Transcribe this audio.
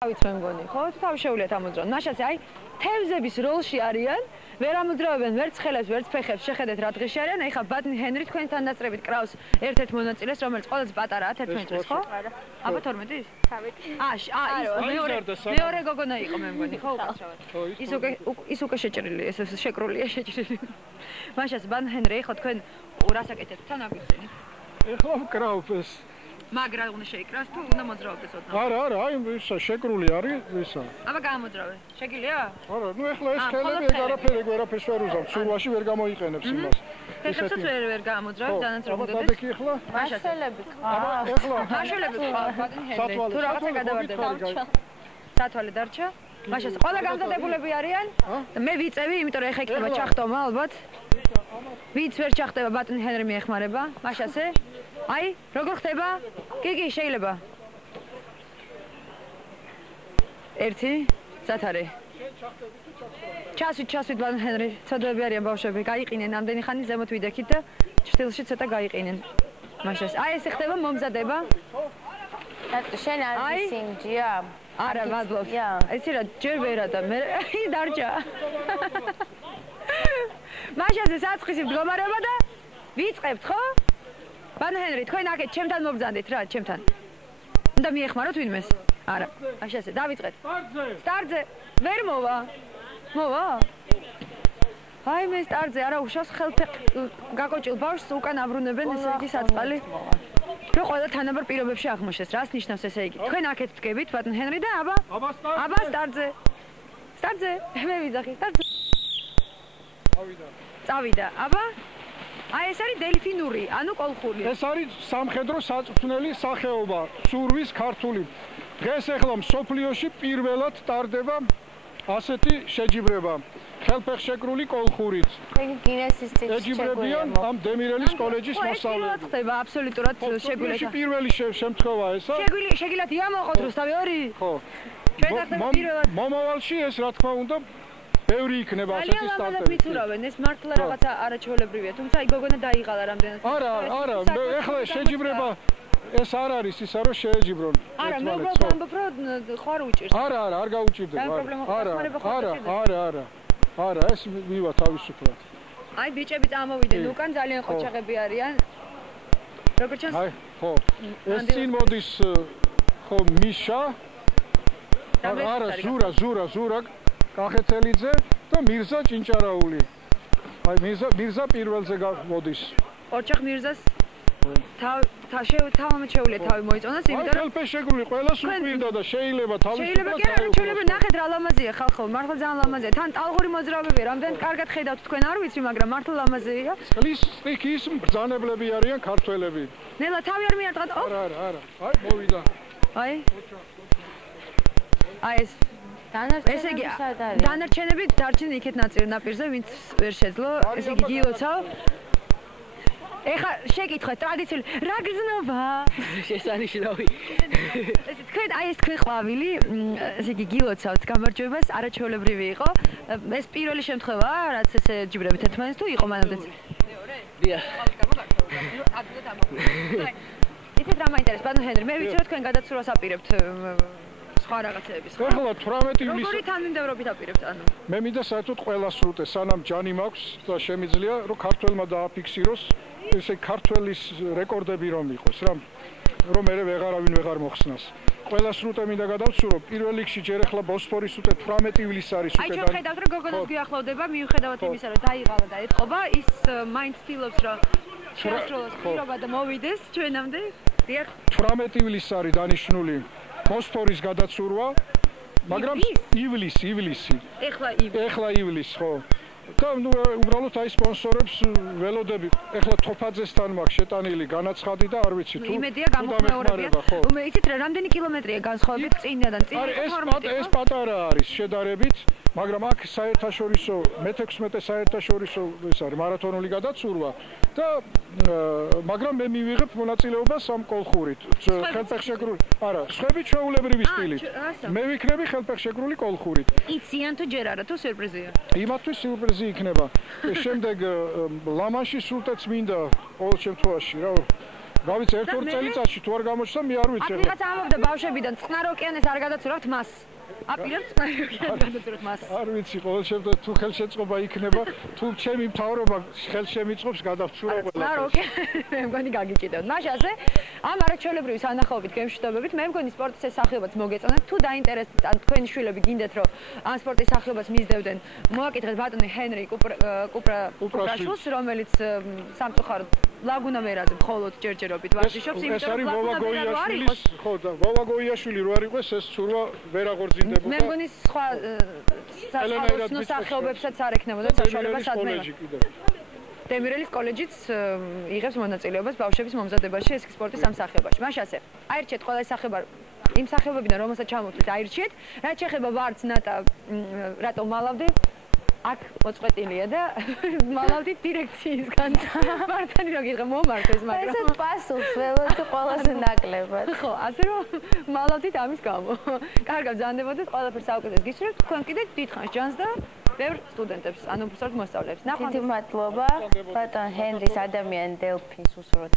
Დავით მე მგონი, ხო? თავი შეუულიათ ამოძრავონ. მაშასე აი თევზების როლში არიან, ვერ ამოძრავებენ ვერც ხელებს, ვერც ფეხებს, შეხედეთ რა დღეში არიან. აი ხა ბატონი ჰენრი თქვენთან დასწრებით კრავს ერთ-ერთ მონაწილეს, რომელიც ყველაზე პატარაა 11 წლის, ხო? აბა 12-ის? მეორე გოგონა იყო მე მგონი, ხო უკაცრავად. ის უკვე შეჭრილი, ეს შეკრულია შეჭრილი. მაშასე ბატონ ჰენრი, ხო თქვენ რას აკეთებთ თან აგვიხსენი? ეხლა ვკრავ ეს მაგრა უნდა შეიკრას თუ უნდა მოძრაობდეს ოდნავ? არა, აი ისა შეკრული არის ისა. აბა გამოძრავე. შეგილია? არა, ნუ ეხლა ეს ხელები არაფერი ვერაფერს ვერ უზავ, სურვაში ვერ გამოიყენებს იმას. ფეხებსაც ვერ გამოძრავებ, დანაწევრებდეს. აბა დადექი ეხლა? მაშელები ყავს. აბა ეხლა მაშელები ყავს, ბატონ ჰენრი. თუ რაღაცა გადავარდება. სათვალე დარჩა? მაშას ყველა გამზადებულები არიან? მე ვიწევი, იმიტომ რომ ეხა იქნება ჩახტომა ალბათ. ვიც ვერ ჩახტება ბატონ ჰენრი მიეხმარება, მაშასე? აი, როგორ ხდება? კი, შეიძლება. ერთი, სათარე. ჩასვით ბატონ ჰენრი, ცოდვები არიან ბავშვები, გაიყინენ ამდენი ხანი ზემოთ ვიდექით და ჭრილში ცოტა გაიყინენ. მაშას. აი, ესე ხდება მომზადება. შენ არ ისინჯია? არა, მადლობს. იცი რა, ჯერ ვერა და მე ის დარჩა. მაშასე საწყისი მდგომარეობა და ვიწყებთ, ხო? ბატონ ჰენრი, თქვენ აქეთ ჩემთან მობრძანდით რა, ჩემთან. უნდა მიეხმაროთ ვინმეს? არა. მაშასე, დავიწყეთ. სტარტზე. ვერ მოვა. მოვა? აი მე სტარტზე, არა უშავს ხელფეხ გაკოჭილ ბავშვს უკან აბრუნებენ ესე იგი საწყალი. რო ყველა თანაბარ პირობებში აღმოჩნდეს, რას ნიშნავს ესე იგი? თქვენ აქეთ ვდგებით, ბატონ ჰენრი და აბა სტარტზე. სტარტზე. მე ვიძახი, სტარტზე. წავიდა. აბა აი ეს არის დელფინური, ანუ კოლხური. ეს არის სამხედრო საწვრთნელი სახეობა, სურვის ქართული. დღეს ახლა მსოფლიოში პირველად ტარდება ასეთი შეჯიბრება. ხელფეხშეკრული კოლხურით. თქვენი გინესის წიგნში შეჯიბრებიან ამ დემირელის კოლეჯის მოსწავლეები. ხდება აბსოლუტურად შეგვიძლია. პირველი შემთხვევა ესა. შეგიძლიათ იამოყოთ რუსთავი ორი? ხო. ჩვენ ახლა პირველად მომავალში ეს რა თქმა უნდა ბევრი იქნება ასეთი სტარტერი. ძალიან ლამაზად მიცურავენ, ეს მართლა რაღაცა არაჩვეულებრივია, თუმცა აი გოგონა დაიღალა რამდენად. არა, ეხლა შეჯიბრება ეს არ არის ისა რომ შეეჯიბრონ. არა, მე უბრალოდ ამბობ რომ ხარ უჭირს. არა, არ გაუჭირდება. არა, ეს მივა თავისუფლად. აი ბიჭები წამოვიდნენ უკან, ძალიან ყოჩაღები არიან. როგორ ჩანს? აი, ხო. ეს წინ მოდის ხო მიშა. არა, ზურა კახეთელიძე და მირზა ჭინჭარაული. აი მირზა პირველზე მოდის. ოჩახ მირზას თავამეჩეულია თავი მოიწონას, იმიტომ რომ ხელფეხშეკრული ყველას უყვირდა და შეიძლება თავისუფლად შეიძლება ნახეთ რა ლამაზია ხალხო, მართლა ძალიან ლამაზია. თან ტალღური მოძრაობებია, რამდენად კარგად ხედავთ თქვენ არ ვიცი, მაგრამ მართლა ლამაზია. წყლის სტრიქის ბრძანებლები არიან ქართველები. ნელა თავი არ მიარტყათ? არა. აი მოვიდა. აი ეს ესე იგი დანარჩენები დარჩნენ იქეთ ნაპირზე, ვინც ვერ შეძლო, ესე იგი გილოცავ. ეხა შეკითხეთ ტრადიციული რა გზნობა? შესანიშნავი. ესე თქვენ აი ეს თქვენ ყვავილი, ესე იგი გილოცავთ გამარჯვებას, არაჩვეულებრივი იყო. ეს პირველი შემთხვევაა, რაც ესე ჯიბრებით ერთმანეთს თუ იყო მანამდეც? მეორე? დიახ. იცით რა მაინტერესებს ბატონ ჰენრი, მე ვიცი რომ თქვენ გადაცურვას აპირებთ სხვა რაღაცეების. ეხლა 18 ივლისს როგორი თანმიმდევრობით აპირებთ ანუ? მე მინდა საერთოდ ყველას სრუტე, სანამ ჯანი მაქვს და შემიძლია რომ ქართველმა დააფიქსიროს ესე ქართველის რეკორდები რომ იყოს რა. რომ მე ვეღარავინ ვეღარ მოხსნას. ყველას სრუტე მინდა გადავცურო, პირველ რიგში ჯერ ახლა ბოსფორის სრუტე 18 ივლისს არის უკვე. აი ჩვენ ხედავთ რომ გოგონას გიახლოვდება, მიუხედავად იმისა რომ დაიღალა და ეთყობა, ის მაინც ცდილობს რომ შეასრულოს პირობა და მოვიდეს ჩვენამდე. დიახ. 18 ივლისს არის დანიშნული ბოსფორის გადაცურვა, მაგრამ ივლისი. ეხლა ივლისი, ხო. და ნუ უბრალოდ აი სპონსორებს ველოდები. ეხლა თოფაძესთან მაქვს შეტანილი განაცხადი და არ ვიცი თუ იმედია გამოხმეურებია. იცით რა, რამდენი კილომეტრია განსხვავებით წინადან? ეს პატარა არის შედარებით, მაგრამ აქ საერთაშორისო მე-16 საერთაშორისო ეს არის მარათონული გადაცურვა და მაგრამ მე მივიღებ მონაწილეობას ამ კოლხურით. ხელფეხშეკრული. არა, სხვები ჩვეულებრივი სტილით. მე ვიქნები ხელფეხშეკრული კოლხურით. იციან თუ ჯერ არა თუ სიურპრიზია? იმათთვის სიურპრიზი იქნება. შემდეგ ლამანშის სრუტეც მინდა ყოველ შემთხვევაში რა გავიცე ერთ-ორ წელიწადში თუ არ გამოჩნდა მე არ ვიცი. აქ ვიღაც ამბობდა ბავშვებიდან წყნარ ოკეანეს არ გადაცურავთ მას. აპირებ წყნარ ოკეანეს გადაცურავთ მას. არ ვიცი, ყოველ შემთხვევაში თუ ხელშეწყობა იქნება, თუ ჩემი მთავრობა ხელშემიწყობს გადავცურო ყველა. წყნარ ოკეანე მე მგონი გაგიჭიდოთ. მაშინ ასე ამ არაჩვეულებრივი სანახაობით გემშვიდობებით მე მგონი სპორტის ეს სახეობაც მოგეწონათ. თუ დაინტერესდით ან თქვენი შვილები გინდათ რომ ამ სპორტის სახეობას მისდევდნენ, მოაკითხეთ ბატონი ჰენრი კუპრაშვილს, რომელიც სამწუხაროდ ლაგუნა მერაზე მხოლოდ ჯერჯერობით ვარჯიშობს, იმიტომ რომ ლაგუნა მერაზე არ იყოს. ხო და ვოვა გოიაშვილი რო არ იყოს ეს ცურვა ვერ აღორძინდებოდა. მე მგონი სხვა სახეობებსაც არ ექნებოდა საშუალება სადმე. დემირელის კოლეჯიც იღებს მონაწილეობას ბავშვების მომზადებაში ეს სპორტის ამ სახეობაში. მაშინ ასე, აირჩიეთ ყველა სახეობა იმ სახეობებიდან რომელსაც ჩამოვთვლით, აირჩიეთ. რაც შეეხება ვარდს ნატა რატო მალავდი? აქ მოწყვეტილია და მალავდით დირექციისგან. მართალი რა გითხრა, მომართეს, მაგრამ ესეც პასუხს ველოდი ყველაზე ნაკლებად. ხო, ასე რომ მალავდით ამის გამო. კარგად ბრძანდებოდეთ, ყველაფერს საუკეთესოდ გისურვებთ, თქვენ კიდე დიდხანს ჯანს და ბევრ სტუდენტებს, ანუ უბრალოდ მოსწავლეებს. დიდი მადლობა ბატონ ჰენრის ადამიან დელფინს უსურვოთ.